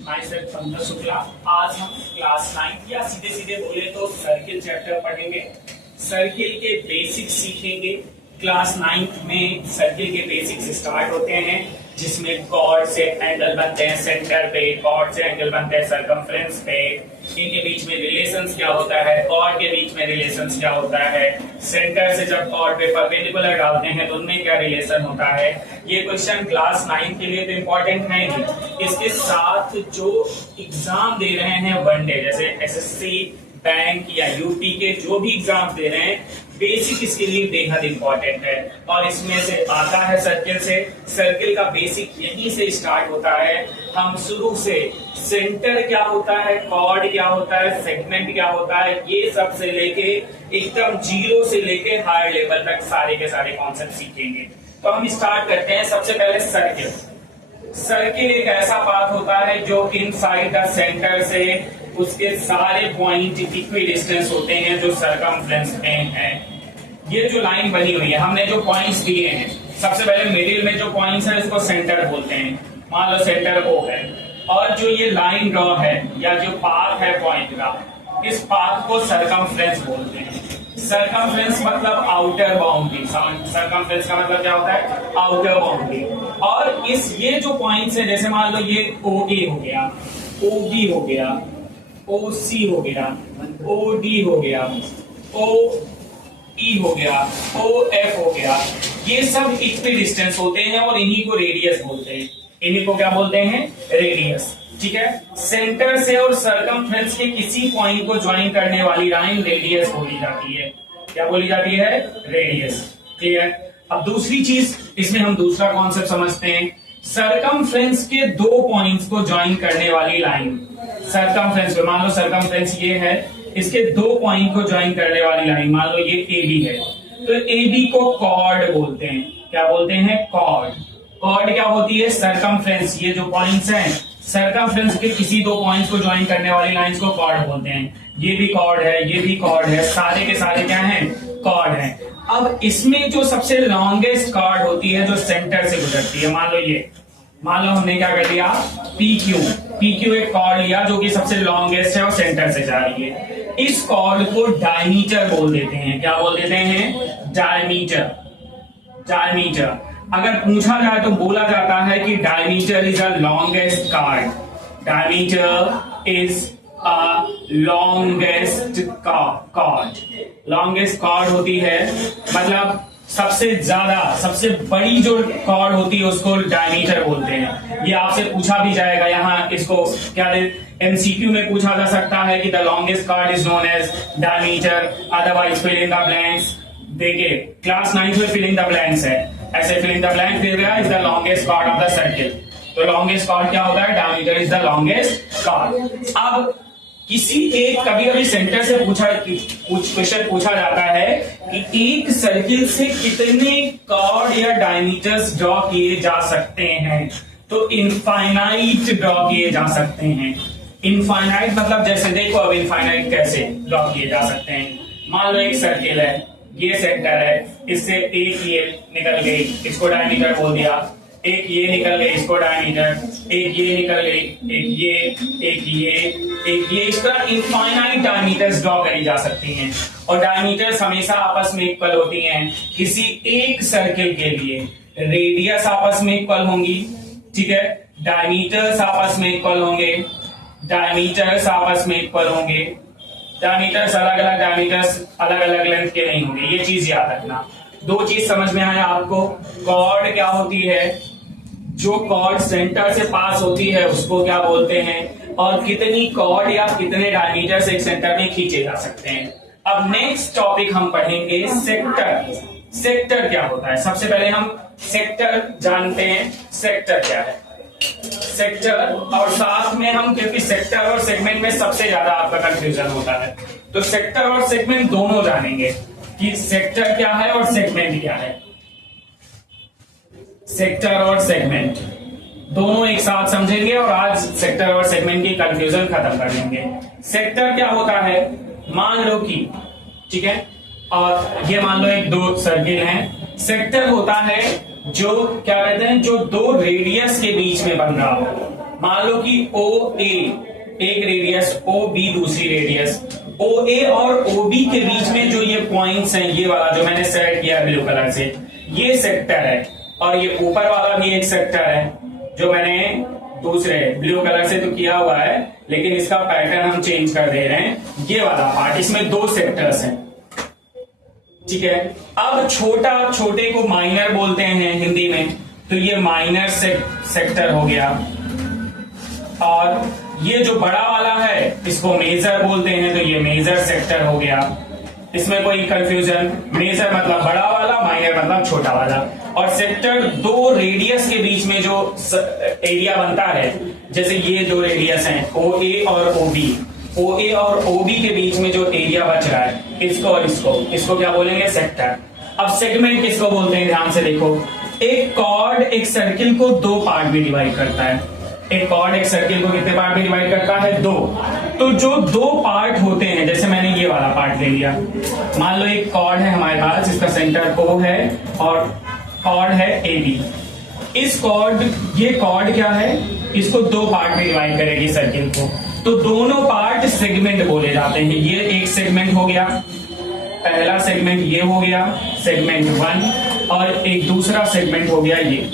My self Pankaj Shukla. आज हम class 9 या सीधे सीधे बोले तो सर्किल चैप्टर पढ़ेंगे। सर्किल के बेसिक्स सीखेंगे। क्लास 9 में सर्किल के बेसिक्स स्टार्ट होते हैं, जिसमें कॉर्ड से एंगल बनते हैं सेंटर पे, कॉर्ड से एंगल बनते हैं सर्कमफ्रेंस पे, इनके बीच में रिलेशंस क्या होता है, कॉर्ड के बीच में रिलेशंस क्या होता है, सेंटर से जब कॉर्ड पे परपेंडिकुलर डालते हैं तो उनमें क्या रिलेशन होता है। ये क्वेश्चन क्लास 9 के लिए तो इम्पोर्टेंट है ही, इसके साथ जो एग्जाम दे रहे हैं वनडे, जैसे एसएससी, बैंक या यूपी के जो भी एग्जाम दे रहे हैं, बेसिक इसके लिए बेहद इंपॉर्टेंट है। और इसमें से आता है सर्किल से। सर्किल का बेसिक यहीं से स्टार्ट होता है। हम शुरू से सेंटर क्या होता है, कॉर्ड क्या होता है, सेगमेंट क्या होता है, ये सब से लेके एकदम जीरो से लेके हायर लेवल तक सारे के सारे कॉन्सेप्ट सीखेंगे। तो हम स्टार्ट करते हैं सबसे पहले सर्किल। सर्किल एक ऐसा पाथ होता है जो इनसाइड द सेंटर से उसके सारे पॉइंट इक्वी डिस्टेंस होते हैं जो सर्कमफ्रेंस में है। ये जो लाइन बनी हुई है, हमने जो पॉइंट्स दिए हैं, सबसे पहले मिडिल में जो पॉइंट्स है इसको सेंटर बोलते हैं। मान लो सेंटर O है, और जो ये लाइन ड्रॉ है या जो पाथ है पॉइंट का, इस पाथ को सर्कमफ्रेंस बोलते हैं। सर्कमफ्रेंस मतलब आउटर बाउंड्री। सर्कमफ्रेंस का मतलब क्या होता है, आउटर बाउंड्री। और इस ये जो पॉइंट्स है, जैसे मान लो ये OA हो गया, OB हो गया, OC हो गया, OD हो गया, OE हो गया, OF हो गया, ये सब इक्वी डिस्टेंस होते हैं और इन्हीं को रेडियस बोलते हैं। इन्हीं को क्या बोलते हैं, रेडियस। ठीक है, सेंटर से और सर्कमफ्रेंस के किसी पॉइंट को ज्वाइन करने वाली लाइन रेडियस बोली जाती है। क्या बोली जाती है, रेडियस। क्लियर। अब दूसरी चीज, इसमें हम दूसरा कॉन्सेप्ट समझते हैं। सर्कमफ्रेंस के दो पॉइंट्स को ज्वाइन करने वाली लाइन, सर्कमफ्रेंस पे मान लो सर्कमफ्रेंस ये है, इसके दो पॉइंट को ज्वाइन करने वाली लाइन, मान लो ये AB है, तो AB को कॉर्ड बोलते हैं। क्या बोलते हैं, कॉर्ड। कॉर्ड क्या होती है, सर्कमफ्रेंस, ये जो पॉइंट्स हैं सर्कमफ्रेंस के किसी दो पॉइंट्स को ज्वाइन करने वाली लाइंस को कॉर्ड बोलते हैं। ये भी कॉर्ड है, ये भी कॉर्ड है, सारे के सारे क्या हैं, कॉर्ड हैं। अब इसमें जो सबसे लॉन्गेस्ट कॉर्ड होती है जो सेंटर से गुजरती है, मान लो ये, मान लो हमने क्या कर लिया, PQ एक कॉर्ड लिया जो कि सबसे लॉन्गेस्ट है और सेंटर से जा रही है। इस कॉर्ड को डायमीटर बोल देते हैं। क्या बोल देते हैं, डायमीटर। डायमीटर अगर पूछा जाए तो बोला जाता है कि diameter is a longest chord. Diameter is a longest chord. Longest chord होती है मतलब सबसे ज्यादा, सबसे बड़ी जो कॉर्ड होती है उसको डायमीटर बोलते हैं। ये आपसे पूछा भी जाएगा, यहाँ इसको क्या MCQ में पूछा जा सकता है कि the longest chord is known as diameter, otherwise fill in the blanks. देखिए क्लास 9 में फिल इन द ब्लैंक्स है, ऐसे फिल इन द ब्लैंक दे रहा है, is the longest chord of the circle. तो लॉन्गेस्ट कॉर्ड क्या होता है, diameter is the longest chord. अब किसी एक, कभी कभी सेंटर से क्वेश्चन पूछा जाता है कि एक सर्किल से कितने कॉर्ड या डायमीटर्स ड्रॉ किए जा सकते हैं, तो इनफाइनाइट ड्रॉ किए जा सकते हैं। इनफाइनाइट मतलब जैसे देखो अब इनफाइनाइट कैसे ड्रॉ किए जा सकते हैं। मान लो एक सर्किल है, ये सेंटर है, इससे एक ये निकल गई, इसको डायमीटर बोल दिया, एक ये निकल गई, इसको डायमीटर, एक ये निकल गई, एक ये, एक ये, एक ये, इस तरह इनफाइनाइट डायमीटर्स ड्रॉ करी जा सकती हैं। और डायमीटर्स हमेशा आपस में इक्वल होती हैं। किसी एक सर्किल के लिए रेडियस आपस में इक्वल होंगी, ठीक है, डायमीटर्स आपस में इक्वल होंगे, डायमीटर्स आपस में इक्वल होंगे, डायमीटर्स अलग अलग, डायमीटर्स अलग अलग लेंथ के नहीं होंगे। ये चीज याद रखना। दो चीज समझ में आया आपको, कॉर्ड क्या होती है, जो कॉर्ड सेंटर से पास होती है उसको क्या बोलते हैं, और कितनी कॉर्ड या कितने डायमीटर्स एक सेंटर में खींचे जा सकते हैं। अब नेक्स्ट टॉपिक हम पढ़ेंगे सेक्टर। सेक्टर क्या होता है, सबसे पहले हम सेक्टर जानते हैं। सेक्टर क्या है, सेक्टर, और साथ में हम, क्योंकि सेक्टर और सेगमेंट में सबसे ज्यादा आपका कंफ्यूजन होता है, तो सेक्टर और सेगमेंट दोनों जानेंगे कि सेक्टर क्या है और सेगमेंट क्या है। सेक्टर और सेगमेंट दोनों एक साथ समझेंगे और आज सेक्टर और सेगमेंट की कंफ्यूजन खत्म कर लेंगे। सेक्टर क्या होता है, मान लो कि, ठीक है, और ये मान लो एक दो सर्किल हैं। सेक्टर होता है जो क्या कहते हैं, जो दो रेडियस के बीच में बन रहा हो। मान लो कि ओ ए एक रेडियस, ओ बी दूसरी रेडियस, ओ ए और ओ बी के बीच में जो ये पॉइंट्स हैं, ये वाला जो मैंने सेट किया ब्लू कलर से, ये सेक्टर है, और ये ऊपर वाला भी एक सेक्टर है जो मैंने दूसरे ब्लू कलर से तो किया हुआ है, लेकिन इसका पैटर्न हम चेंज कर दे रहे हैं। ये वाला पार्ट, इसमें दो सेक्टर्स हैं, ठीक है। अब छोटे को माइनर बोलते हैं हिंदी में, तो ये माइनर सेक्टर हो गया, और ये जो बड़ा वाला है इसको मेजर बोलते हैं, तो ये मेजर सेक्टर हो गया। इसमें कोई कंफ्यूजन? मेजर मतलब बड़ा वाला, माइनर मतलब छोटा वाला। और सेक्टर दो रेडियस के बीच में जो एरिया बनता है, जैसे ये दो रेडियस हैं ओ ए और ओ बी, ओ ए और ओ बी के बीच में जो एरिया बच रहा है, इसको और इसको क्या बोलेंगे? सेक्टर। अब सेगमेंट किसको बोलते हैं? ध्यान से देखो, एक कॉर्ड एक सर्किल को दो पार्ट में डिवाइड करता है। एक कॉर्ड एक सर्किल को कितने पार्ट में डिवाइड करता है? दो। तो जो दो पार्ट होते हैं, जैसे मैंने ये वाला पार्ट ले लिया, मान लो एक कॉर्ड है हमारे पास, इसका सेंटर O है और कॉर्ड है AB। इस कॉर्ड, ये कॉर्ड क्या है, इसको दो पार्ट में डिवाइड करेगी सर्किल को, तो दोनों पार्ट सेगमेंट बोले जाते हैं। ये एक सेगमेंट हो गया, पहला सेगमेंट ये हो गया सेगमेंट 1, और एक दूसरा सेगमेंट हो गया ये,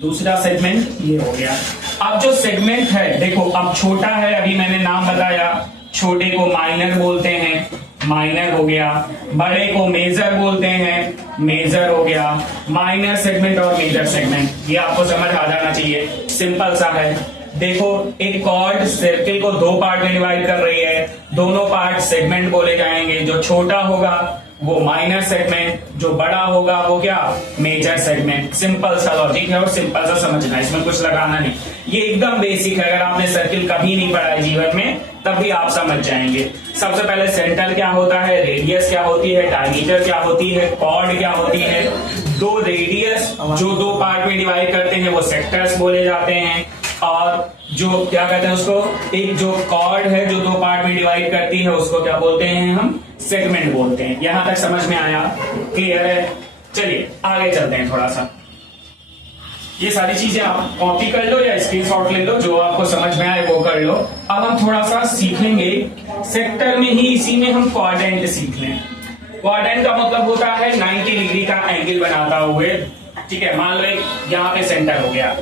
दूसरा सेगमेंट ये हो गया। अब जो सेगमेंट है देखो, अब छोटा है, अभी मैंने नाम बताया, छोटे को माइनर बोलते हैं, माइनर हो गया। बड़े को मेजर बोलते हैं, मेजर हो गया। माइनर सेगमेंट और मेजर सेगमेंट, ये आपको समझ आ जाना चाहिए, सिंपल सा है। देखो, एक कॉर्ड सर्किल को दो पार्ट में डिवाइड कर रही है, दोनों पार्ट सेगमेंट बोले जाएंगे। जो छोटा होगा वो माइनर सेगमेंट, जो बड़ा होगा वो क्या? Major segment. सिंपल सा लॉजिक है और सिंपल सा समझना, इसमें कुछ लगाना नहीं। ये एकदम बेसिक है, अगर आपने सर्किल कभी नहीं पढ़ा है जीवन में तब भी आप समझ जाएंगे। सबसे पहले सेंटर क्या होता है, रेडियस क्या होती है, डायमीटर क्या होती है, कॉर्ड क्या होती है। दो रेडियस जो दो पार्ट में डिवाइड करते हैं वो सेक्टर्स बोले जाते हैं, और जो क्या कहते हैं उसको, एक जो कॉर्ड है जो दो पार्ट में डिवाइड करती है उसको क्या बोलते हैं? हम सेगमेंट बोलते हैं। यहां तक समझ में आया? क्लियर है? चलिए आगे चलते हैं थोड़ा सा। ये सारी चीजें आप कॉपी कर लो या स्क्रीनशॉट ले लो, जो आपको समझ में आए वो कर लो। अब हम थोड़ा सा सीखेंगे सेक्टर में ही, इसी में हम क्वाड्रेंट सीख लें। क्वाड्रेंट का मतलब होता है 90 डिग्री का एंगल बनाता हुए, ठीक है। मान लो एक यहाँ पे सेंटर हो गया,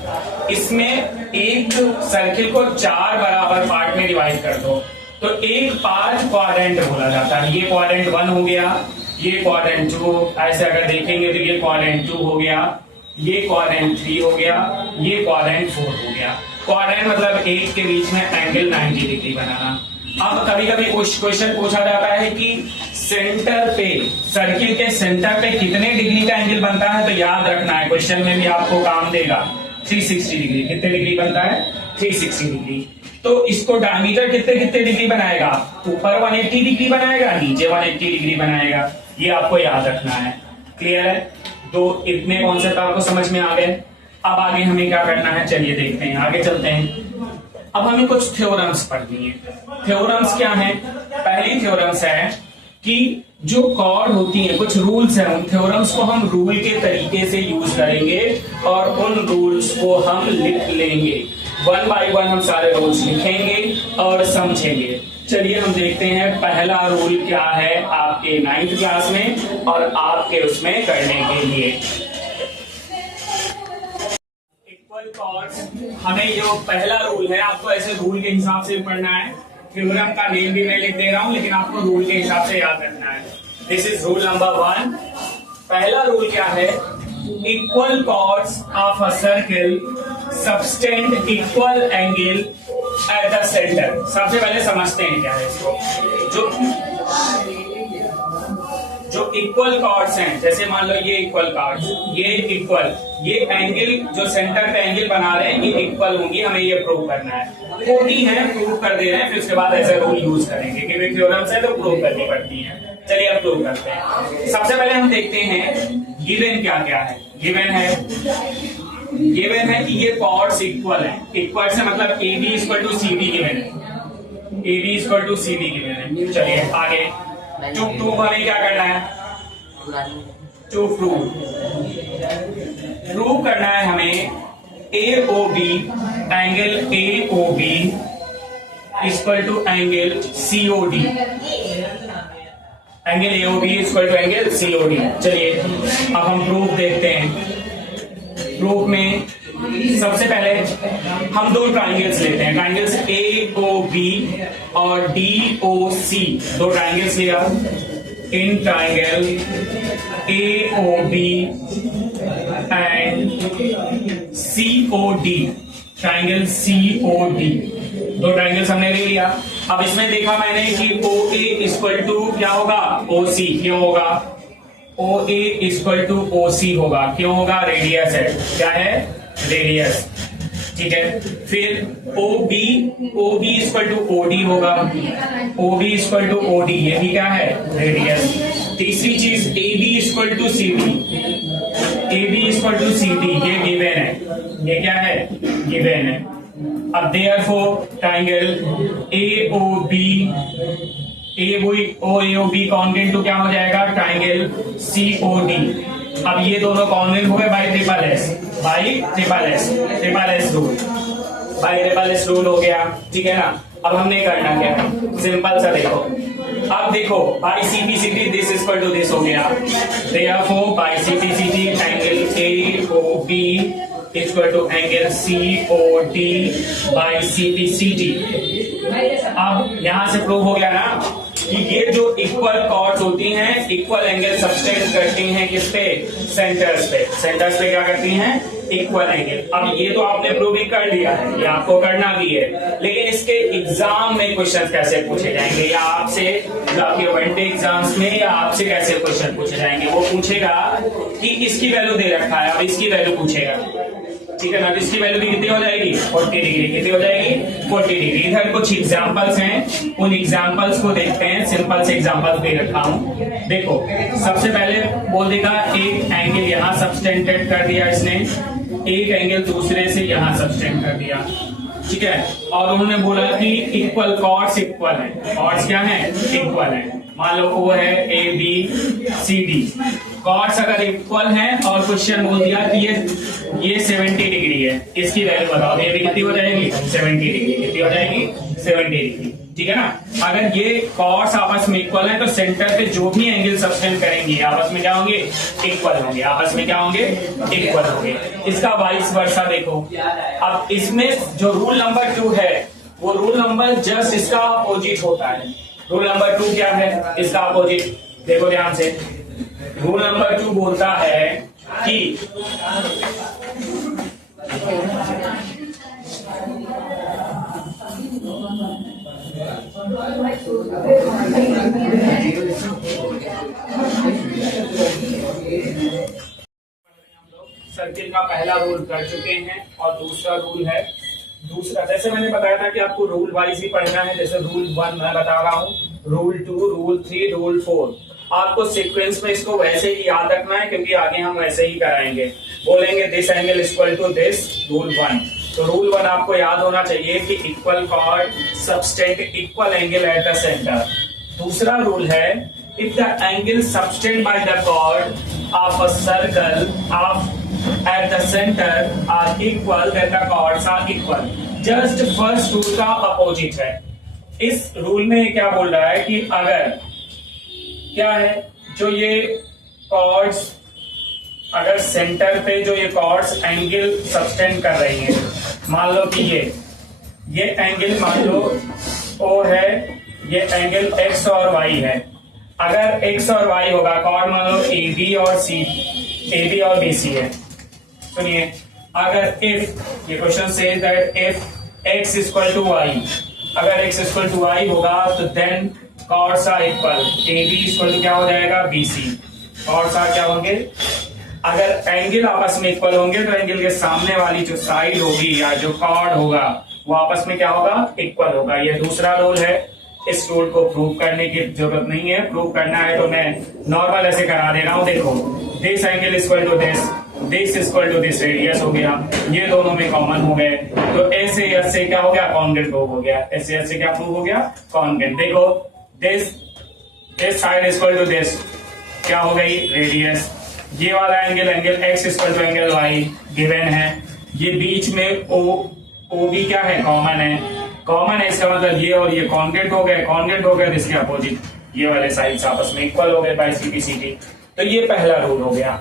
इसमें एक सर्किल को 4 बराबर पार्ट में डिवाइड कर दो, तो एक पार्ट क्वाड्रेंट बोला जाता है। ये क्वाड्रेंट 1 हो गया, ये क्वाड्रेंट 2, ऐसे अगर देखेंगे तो ये क्वाड्रेंट 2 हो गया, ये क्वाड्रेंट 3 हो गया, ये क्वाड्रेंट 4 हो गया। क्वाड्रेंट मतलब एक के बीच में एंगल 90 डिग्री बनाना। अब कभी कभी क्वेश्चन पूछा जाता है कि सेंटर पे, सर्किल के सेंटर पे कितने डिग्री का एंगल बनता है, तो याद रखना है, क्वेश्चन में भी आपको काम देगा। 360 डिग्री। कितने डिग्री बनता है? 360 डिग्री। तो इसको डायमीटर कितने कितने डिग्री बनाएगा? ऊपर 180 डिग्री बनाएगा, नीचे 180 डिग्री बनाएगा। ये आपको याद रखना है। क्लियर है? तो इतने कॉन्सेप्ट आपको समझ में आ गए। अब आगे हमें क्या करना है, चलिए देखते हैं, आगे चलते हैं। अब हमें कुछ थ्योरम्स पढ़नी है। थ्योरम्स क्या है? पहली थ्योरम्स है कि जो कॉर्ड होती है, कुछ रूल्स हैं, उन थ्योरम्स को हम रूल के तरीके से यूज करेंगे और उन रूल्स को हम लिख लेंगे। 1 बाय 1 हम सारे रूल्स लिखेंगे और समझेंगे। चलिए हम देखते हैं पहला रूल क्या है आपके 9th क्लास में और आपके उसमें करने के लिए। इक्वल कॉर्ड्स, हमें जो पहला रूल है, आपको ऐसे रूल के हिसाब से पढ़ना है। थ्योरम का नेम भी मैं लिख दे रहा हूं, लेकिन आपको रूल के हिसाब से याद रखना है। This is rule number 1। पहला रूल क्या है? Equal chords of a circle subtend equal angle at the centre. सबसे पहले समझते हैं क्या है इसको। जो इक्वल कॉर्ड्स हैं, जैसे मान लो ये इक्वल कॉर्ड्स, ये इक्वल, ये एंगल जो सेंटर पे एंगल बना रहे हैं ये इक्वल होंगी, हमें ये प्रूव करना है। होती है, प्रूव कर दे रहे हैं, फिर उसके बाद ऐसा रूल यूज करेंगे क्योंकि थ्योरम्स है तो प्रूव करनी पड़ती है। चलिए अब प्रूव करते हैं। सबसे पहले हम देखते हैं गिवन क्या क्या है। गिवन है कि ये कॉर्ड्स इक्वल है। इक्वल से मतलब AB equal to CD given है। AB equal to CD given है। चलिए आगे टू प्रूव हमें क्या करना है? टू प्रूव करना है हमें AOB, angle AOB equal to angle COD, angle AOB equal to angle COD। चलिए अब हम प्रूफ देखते हैं। प्रूफ में सबसे पहले हम दो ट्राइंगल्स लेते हैं, ट्राइंगल्स AOB और DOC, दो ट्राइंगल्स लिया। In triangle AOB and COD, triangle COD, दो ट्राइंगल्स हमने ले लिया। अब इसमें देखा मैंने कि OA इक्वल टू क्या होगा, OC। क्यों होगा? OA इक्वल टू OC होगा, क्यों होगा? रेडियस है। क्या है? रेडियस। ठीक है। फिर OB इक्वल टू OD होगा, OB इक्वल टू OD, ये भी क्या है? रेडियस। तीसरी चीज AB equal to CD, AB equal to CD, ये गिवन है। ये क्या है? गिवन है। अब therefore triangle AOB congruent to क्या हो जाएगा? Triangle COD। अब ये दोनों कॉन्ग्रुएंट हो गए by triple S rule, by triple S rule हो गया। ठीक है ना। अब हमने करना क्या है? सिंपल सा देखो। अब देखो by CPCT this equal to this हो गया, therefore by CPCT angle AOB equal to angle COD by CPCT। अब यहां से प्रूव हो गया ना कि ये जो इक्वल कॉर्ड्स होती हैं इक्वल एंगल सब्सटेंड करती हैं किस पे? सेंटर्स पे। सेंटर्स पे क्या करती हैं? Equal angle. अब ये तो आपने प्रूव ही कर लिया है, ये आपको करना भी है, लेकिन इसके एग्जाम में क्वेश्चन कैसे पूछे जाएंगे, या आपसे आपके वन डे एग्जाम्स में या आपसे कैसे क्वेश्चन पूछे जाएंगे? वो पूछेगा कि इसकी वैल्यू दे रखा है, अब इसकी वैल्यू पूछेगा। ठीक है ना। इसकी वैल्यू भी कितनी हो जाएगी? 40 डिग्री। कितनी हो जाएगी? 40 डिग्री। इधर कुछ एग्जांपल्स हैं, उन एग्जांपल्स को देखते हैं। सिंपल से एग्जांपल्स दे रखा हूं। देखो सबसे पहले बोल देगा एक एंगल यहां सब्सटेंडेड कर दिया इसने, एक एंगल दूसरे से यहां सब्सटेंड कर दिया। ठीक है। और उन्होंने बोला कि इक्वल कॉर्ड्स इक्वल है। कॉर्ड्स क्या है? इक्वल है। मान लो वो है ABCD, कॉर्ड्स अगर इक्वल हैं और क्वेश्चन बोल दिया कि ये 70 डिग्री है, इसकी वैल्यू बताओ। ये भी कितनी हो जाएगी? 70 डिग्री। कितनी हो जाएगी? 70 डिग्री। ठीक है ना। अगर ये कॉर्ड्स आपस में इक्वल है तो सेंटर पे जो भी एंगल सब्सटेंड करेंगे आपस में क्या होंगे? इक्वल होंगे। आपस में क्या होंगे? इक्वल होंगे। इसका वाइस वर्सा देखो। अब इसमें जो रूल नंबर 2 है वो रूल नंबर जस्ट इसका अपोजिट होता है। रूल नंबर 2 क्या है? इसका अपोजिट देखो ध्यान से। रूल नंबर 2 बोलता है कि सर्किल का पहला रूल कर चुके हैं और दूसरा रूल है, दूसरा जैसे मैंने बताया था कि आपको रूल वाइज ही पढ़ना है। जैसे रूल 1 मैं बता रहा हूँ, रूल 2, रूल 3, रूल 4, आपको सीक्वेंस में इसको वैसे ही याद रखना है क्योंकि आगे हम वैसे ही कराएंगे। बोलेंगे this angle equal to this, rule 1। तो रूल 1 आपको याद होना चाहिए कि equal chord subtend equal angle at the centre. दूसरा रूल है if the angle subtend by the chord of a circle of at the center are equal then the chords are equal। just first rule का opposite है। इस rule में क्या बोल रहा है कि अगर क्या है जो ये कॉर्ड्स अगर सेंटर पे जो ये कॉर्ड्स एंगल सब्सटेंड कर रही हैं, मान लो कि ये एंगल मान लो O है, ये एंगल X और Y है। अगर X और Y होगा, कॉर्ड मान लो AB और BC है। सुनिए, अगर इफ ये question says that if x equal to y, अगर x इक्वल टू y होगा तो then chords are equal. AB equal to क्या हो जाएगा? BC। कॉर्ड्स आर क्या होंगे? अगर एंगल आपस में इक्वल होंगे तो एंगल के सामने वाली जो साइड होगी या जो कॉर्ड होगा वो आपस में क्या होगा? इक्वल होगा। ये दूसरा रूल है। इस रूल को प्रूव करने की जरूरत नहीं है। प्रूव करना है तो मैं नॉर्मल ऐसे करा दे रहा हूं। देखो this angle equal to this equal to this, radius हो गया, ये दोनों में कॉमन हो गए तो एस से क्या हो गया? कॉन्ग्रुएंट प्रूव हो गया। एस से क्या प्रूव हो गया? कॉन्ग्रुएंट। देखो this side equal to this क्या हो गई? रेडियस। ये वाला angle x equal to angle y given है। ये बीच में ओ भी क्या है, कॉमन है, कॉमन है, इसका मतलब ये और ये कॉन्ग्रेट हो गए, कॉन्ग्रेट हो गए तो इसके अपोजिट ये वाले साइड्स आपस में इक्वल हो गए बाय सीपीसीटी। तो ये पहला रूल हो गया।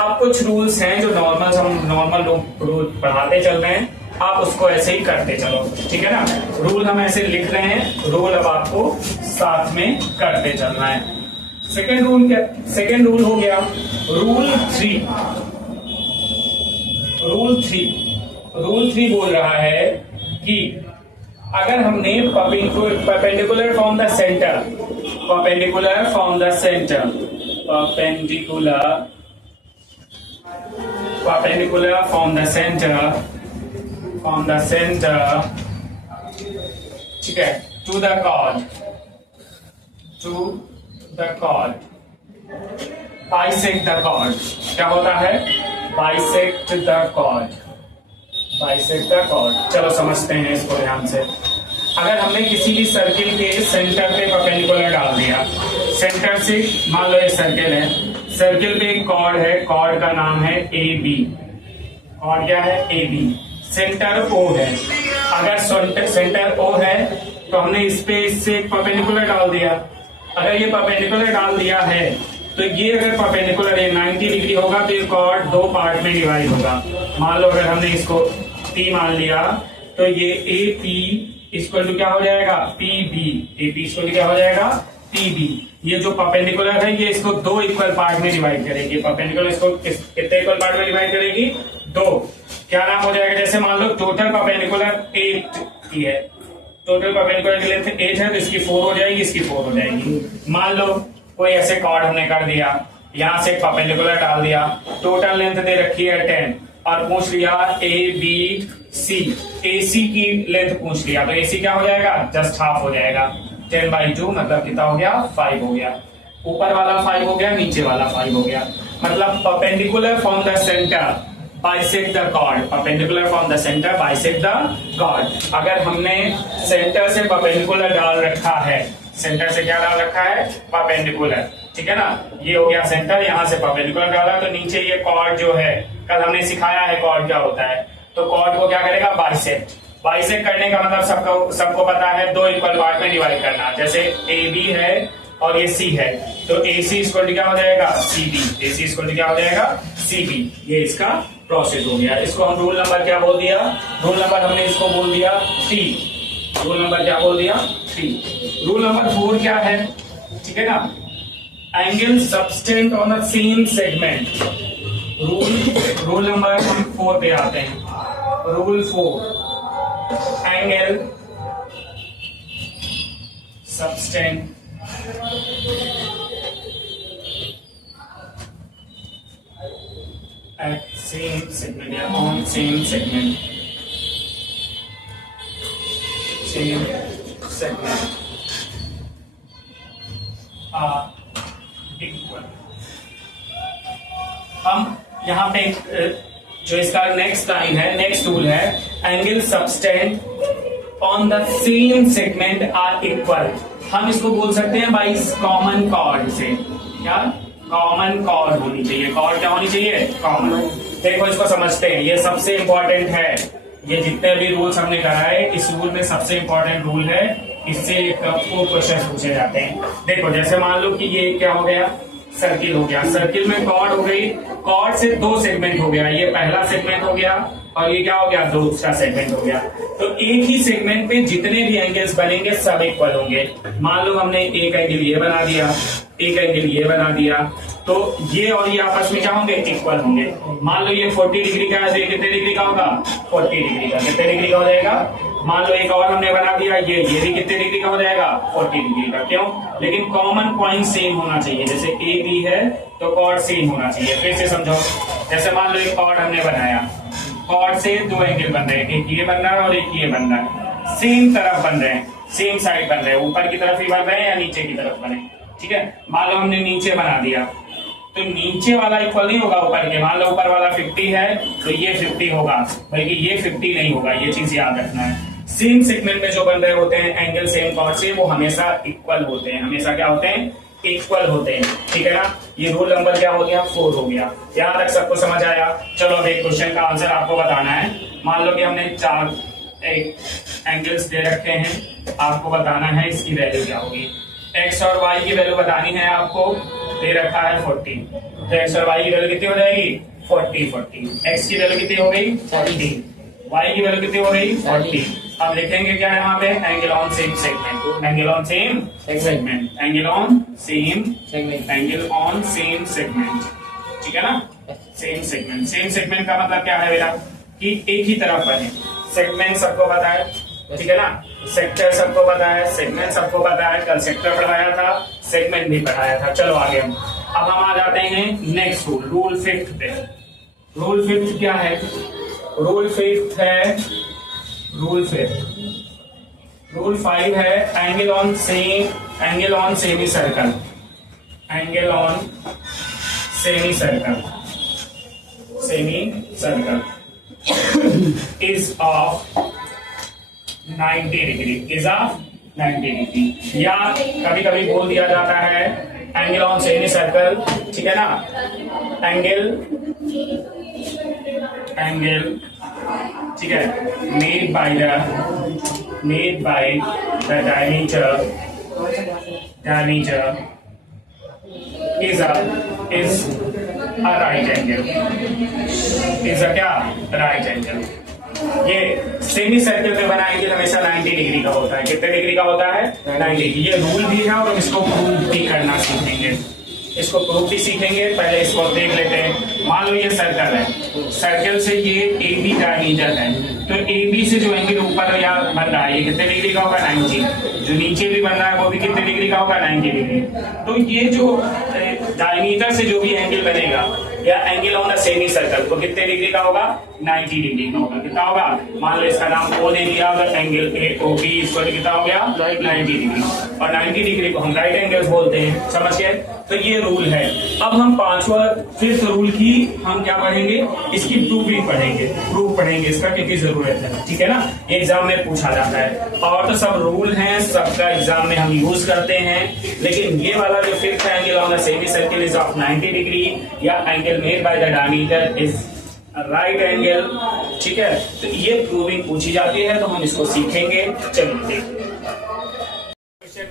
अब कुछ रूल्स हैं जो हम नॉर्मल लोग रूल पढ़ाते चल रहे हैं, आप उसको ऐसे ही करते चलो, ठीक है ना। रूल हम ऐसे लिख रहे हैं, रूल अब आपको साथ में करते चलना है। सेकेंड रूल क्या, सेकेंड रूल हो गया रूल 3। रूल थ्री बोल रहा है कि अगर हमने perpendicular from the centre, perpendicular from the centre, perpendicular from the center, ठीक है, to the chord, bisect the chord। क्या होता है, bisect the chord। चलो समझते हैं इसको ध्यान से। अगर हमने किसी भी सर्किल के सेंटर पे परपेंडिकुलर डाल दिया, सेंटर से मान लो एक सर्किल है, सर्किल पे एक कॉर्ड है, कॉर्ड का नाम है ए बी, कॉर्ड क्या है, ए बी, सेंटर ओ है। अगर सेंटर ओ है तो हमने इस पे इससे परपेंडिकुलर डाल दिया। अगर ये परपेंडिकुलर डाल दिया है तो ये अगर परपेंडिकुलर ये 90 डिग्री होगा तो ये कॉर्ड दो पार्ट में डिवाइड होगा। मान लो अगर हमने इसको P मान लिया तो ये ए पी इक्वल टू क्या हो जाएगा, P B, A P equal to क्या हो जाएगा, पी बी। ये जो परपेंडिकुलर है ये इसको दो इक्वल पार्ट में डिवाइड करेगी, परपेंडिकुलर इसको कितने इक्वल पार्ट में डिवाइड करेगी, दो। क्या नाम हो जाएगा, जैसे मान लो टोटल परपेंडिकुलर 8 की है, टोटल परपेंडिकुलर की लेंथ 8 है तो इसकी 4 हो जाएगी, इसकी 4 हो जाएगी। मान लो कोई ऐसे कॉर्ड हमने कर दिया, यहां से परपेंडिकुलर डाल दिया, टोटल लेंथ दे रखी है 10 और पूछ लिया ए बी सी, ए सी की लेंथ पूछ लिया तो ए सी क्या हो जाएगा, जस्ट हाफ हो जाएगा। 10/2 मतलब कितना हो गया, 5 हो गया। ऊपर वाला 5 हो गया, नीचे वाला 5 हो गया। मतलब perpendicular from the centre bisect the chord, perpendicular from the centre bisect the chord. अगर हमने सेंटर से परपेंडिकुलर डाल रखा है, सेंटर से क्या डाल रखा है, परपेंडिकुलर, ठीक है ना, ये हो गया सेंटर, यहां से परपेंडिकुलर डाला तो नीचे ये कॉर्ड जो है, कल हमने सिखाया है कॉर्ड क्या होता है, तो कॉर्ड को क्या करेगा, बाइसेक्ट। बाइसेक्ट करने का मतलब सबको पता है, दो इक्वल पार्ट में डिवाइड करना। जैसे ए बी है और ये सी है तो ए सी इक्वल टू क्या हो जाएगा, C B, A C equal to क्या हो जाएगा, सी बी। ये इसका प्रोसेस हो गया। इसको हम रूल नंबर क्या बोल दिया, रूल नंबर हमने इसको बोल दिया 3। रूल नंबर क्या बोल दिया, 3। रूल नंबर 4 क्या है, ठीक है ना, angle subtend on the same segment. Rule number हम 4 पे आते हैं। Rule 4, angle subtend at same segment या on same segment are equal। हम यहाँ पे जो इसका नेक्स्ट लाइन है, नेक्स्ट रूल है, angle subtend on the same segment are equal. हम इसको बोल सकते हैं बाई कॉमन कॉर्ड से, क्या कॉमन कॉर्ड होनी चाहिए। कॉर्ड क्या होनी चाहिए, कॉमन। देखो इसको समझते हैं, ये सबसे इंपॉर्टेंट है। ये जितने भी रूल्स हमने कराए, इस रूल में सबसे इंपॉर्टेंट रूल है, इससे आपको क्वेश्चन पूछे जाते हैं। देखो जैसे मान लो कि ये क्या हो गया, सर्किल हो गया, सर्किल में कॉर्ड हो गई, कॉर्ड से दो सेगमेंट हो गया, ये पहला सेगमेंट हो गया और ये क्या हो गया, दूसरा सेगमेंट हो गया। तो एक ही सेगमेंट पे जितने भी एंगल्स बनेंगे सब इक्वल होंगे। मान लो हमने एक एंगल ये बना दिया, एक एंगल ये बना दिया, तो ये और ये आपस में क्या होंगे, इक्वल होंगे। मान लो ये 40 डिग्री का है, कितने डिग्री का होगा, 40 डिग्री का। कितने डिग्री का हो जाएगा, मान लो एक और हमने बना दिया, ये भी कितने डिग्री का हो जाएगा, 40 डिग्री का। क्यों, लेकिन कॉमन पॉइंट सेम होना चाहिए। जैसे ए बी है तो कॉर्ड सेम होना चाहिए। फिर से समझो, जैसे मान लो एक कॉर्ड हमने बनाया, कॉर्ड से दो एंगल बन रहे हैं, एक ये बन रहा है और एक ये बन रहा है, सेम तरफ बन रहे हैं, सेम साइड बन रहे हैं, ऊपर की तरफ ही बन रहे हैं या नीचे की तरफ बने, ठीक है। मान लो हमने नीचे बना दिया तो नीचे वाला इक्वल नहीं होगा ऊपर के। मान लो ऊपर वाला 50 है तो ये 50 होगा, बल्कि ये 50 नहीं होगा। ये चीज याद रखना है। सेम सेगमेंट में जो बन रहे होते हैं एंगल सेम कॉर्ड से, वो हमेशा इक्वल होते हैं। हमेशा क्या होते हैं, इक्वल होते हैं, ठीक है ना। ये रूल नंबर क्या हो गया, 4 हो गया। यहां तक सबको समझ आया। चलो अब एक क्वेश्चन का आंसर आपको बताना है। मान लो कि हमने 4 एंगल्स दे रखे हैं, आपको बताना है इसकी वैल्यू क्या होगी। एक्स और वाई की वैल्यू बतानी है आपको, दे रखा है 40, तो एक्स और वाई की वैल्यू कितनी हो जाएगी, 40। एक्स की वैल्यू कितनी हो गई 40, वाई की वैल्यू कितनी हो गई 40। अब लिखेंगे क्या है वहां पे, angle on same segment, angle on same segment, angle on same segment, angle on same segment, ठीक है ना। सेम सेगमेंट, सेम सेगमेंट का मतलब क्या है बेटा, कि एक ही तरफ बने। सेगमेंट सबको पता है, ठीक है ना। सेक्टर सबको पता है, सेगमेंट सबको पता है, कल सेक्टर पढ़ाया था, सेगमेंट भी पढ़ाया था। चलो आगे अब हम आ जाते हैं नेक्स्ट रूल, रूल 5 पे। रूल 5 क्या है, रूल 5 है, रूल 5 है angle on semi circle, angle on semi circle is of 90 degree, is of 90 degree, या कभी कभी बोल दिया जाता है एंगल ऑन सेमी सर्कल, ठीक है ना। एंगल ठीक है, made by the diameter is a right angle, is a क्या, राइट एंगल। ये सेमी सर्कल में बना एंगल हमेशा 90 डिग्री का होता है। कितने डिग्री का होता है, 90 डिग्री। ये रूल भी है और हम इसको प्रूव भी करना सीखेंगे, इसको प्रूफ भी सीखेंगे। पहले इसको देख लेते हैं। मान लो ये सर्कल है, सर्कल से ये ए बी डायमीटर है, तो ए बी से जो एंगल ऊपर या बन रहा है ये कितने डिग्री का होगा, 90। जो नीचे भी बन रहा है वो भी कितने डिग्री का होगा, 90 डिग्री। तो ये जो डायमीटर से जो भी एंगल बनेगा या angle on the semi circle वो कितने डिग्री का होगा, 90 डिग्री का होगा। कितना होगा, मान लो इसका नाम ओ दे दिया, अगर एंगल ए ओ बी इसको कितना हो गया, 90 डिग्री। और 90 डिग्री को हम राइट एंगल बोलते हैं, समझ गए। तो ये रूल है। अब हम 5th रूल की हम क्या पढ़ेंगे, इसकी प्रूविंग पढ़ेंगे, प्रूफ पढ़ेंगे इसका, क्योंकि जरूरत है, ठीक है ना। एग्जाम में पूछा जाता है। और तो सब रूल हैं, सबका एग्जाम में हम यूज करते हैं, लेकिन ये वाला जो 5th angle on the semicircle is of 90 degree या angle made by the diameter is right angle, ठीक है। तो ये प्रूविंग पूछी जाती है, तो हम इसको सीखेंगे। चलिए देखिए,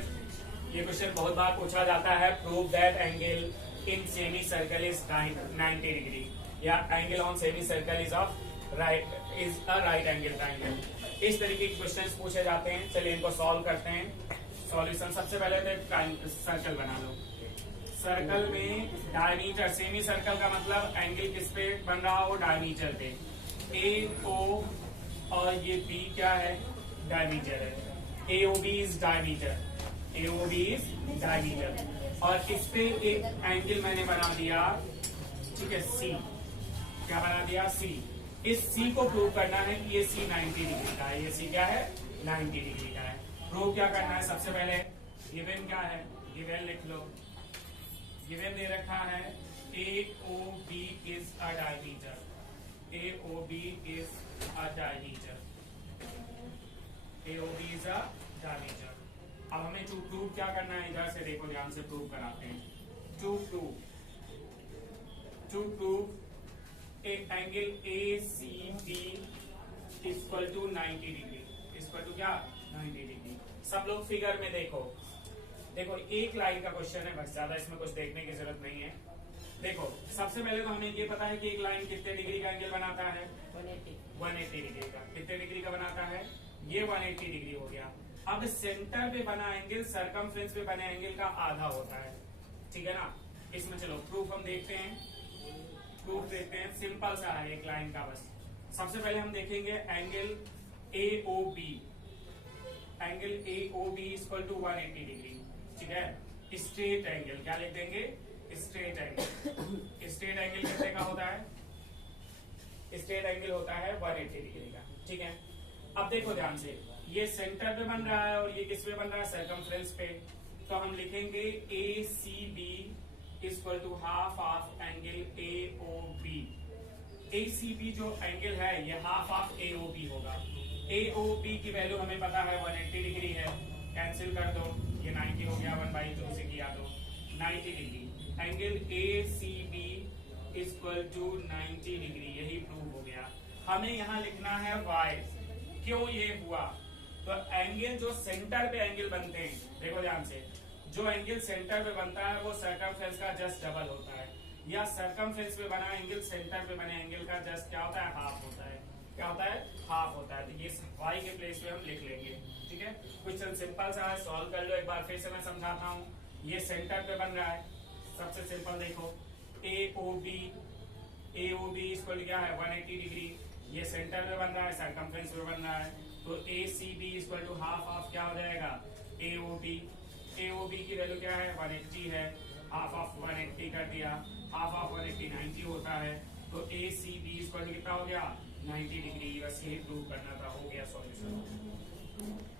ये क्वेश्चन बहुत बार पूछा जाता है। Prove that angle in semicircle is 90 degree या angle on semicircle is of right angle triangle. इस तरीके के क्वेश्चंस पूछे जाते हैं। चलिए इनको सॉल्व करते हैं। सॉल्यूशन सबसे पहले तो सर्कल बना लो। सर्कल में डायमीटर, सेमी सर्कल का मतलब एंगल किस पे बन रहा हो, डायमीटर पे। ए ओ और ये बी क्या है, डायमीटर है। A O B is diameter, AOB is diameter. और इस पे एक एंगल मैंने बना दिया, ठीक है, C। क्या बना दिया, C। इस C को प्रूव करना है कि ये C 90 डिग्री का है। ये C क्या है, 90 डिग्री का है। प्रूव क्या करना है, सबसे पहले गिवन क्या है, गिवन लिख लो। गिवन दे रखा है AOB is a diameter, AOB is a diameter, AOB is a diameter। अब हमें टू प्रूव क्या करना है, इधर से देखो, ध्यान से प्रूव कराते हैं। To prove angle ACB equal to 90 degree, equal to क्या, 90 डिग्री। सब लोग फिगर में देखो, एक लाइन का क्वेश्चन है, बस ज्यादा इसमें कुछ देखने की जरूरत नहीं है। देखो सबसे पहले तो हमें ये पता है कि एक लाइन कितने डिग्री का एंगल बनाता है, 180 डिग्री का। कितने डिग्री का बनाता है, ये 180 डिग्री हो गया। अब सेंटर पे बना एंगल सरकमफ्रेंस पे बने एंगल का आधा होता है, ठीक है ना। इसमें चलो प्रूफ हम देखते हैं, सिंपल सा है एक लाइन का। बस सबसे पहले हम देखेंगे angle AOB, angle AOB equal to 180 degree, ठीक है। स्ट्रेट एंगल क्या लिख देंगे, स्ट्रेट एंगल। स्ट्रेट एंगल कितने का होता है, स्ट्रेट एंगल होता है 180 डिग्री का, ठीक है। अब देखो ध्यान से, ये सेंटर पे बन रहा है और ये किस पे बन रहा है, सरकमफ्रेंस पे। तो हम लिखेंगे ACB equal to half of angle AOB। ACB जो एंगल है ये हाफ ऑफ AOB होगा। AOB की वैल्यू हमें पता है 180 डिग्री है, कैंसिल कर दो, ये 90 हो गया, 1/2 से किया तो 90 degree. Angle ACB equal to 90 degree, यही प्रूव हो गया। हमें यहाँ लिखना है y, क्यों ये हुआ? तो एंगल जो सेंटर पे एंगल बनते हैं, देखो ध्यान से, जो एंगल सेंटर पे बनता है वो सर्कमफ्रेंस का जस्ट डबल होता है, या सर्कमफ्रेंस पे बना एंगल सेंटर पे बने एंगल का जस्ट क्या होता है? हाफ होता है। क्या होता है? हाफ होता है। तो ये y के प्लेस पे हम लिख लेंगे, ठीक है। क्वेश्चन सिंपल सा है, सॉल्व कर लो। एक बार फिर से मैं समझाता हूँ। ये सेंटर पे बन रहा है, सबसे सिंपल देखो, AOB इक्वल क्या है? 180 डिग्री। ये सेंटर पे बन रहा है, सर्कमफ्रेंस पे बन रहा है, तो ACB equal to half of क्या हो जाएगा? AOB की वैल्यू क्या है? 180 है, हाफ ऑफ 180 कर दिया, हाफ ऑफ 180 90 होता है, तो ACB इक्वल कितना हो गया? 90 डिग्री। बस यही प्रूव करना था, हो गया सॉल्यूशन।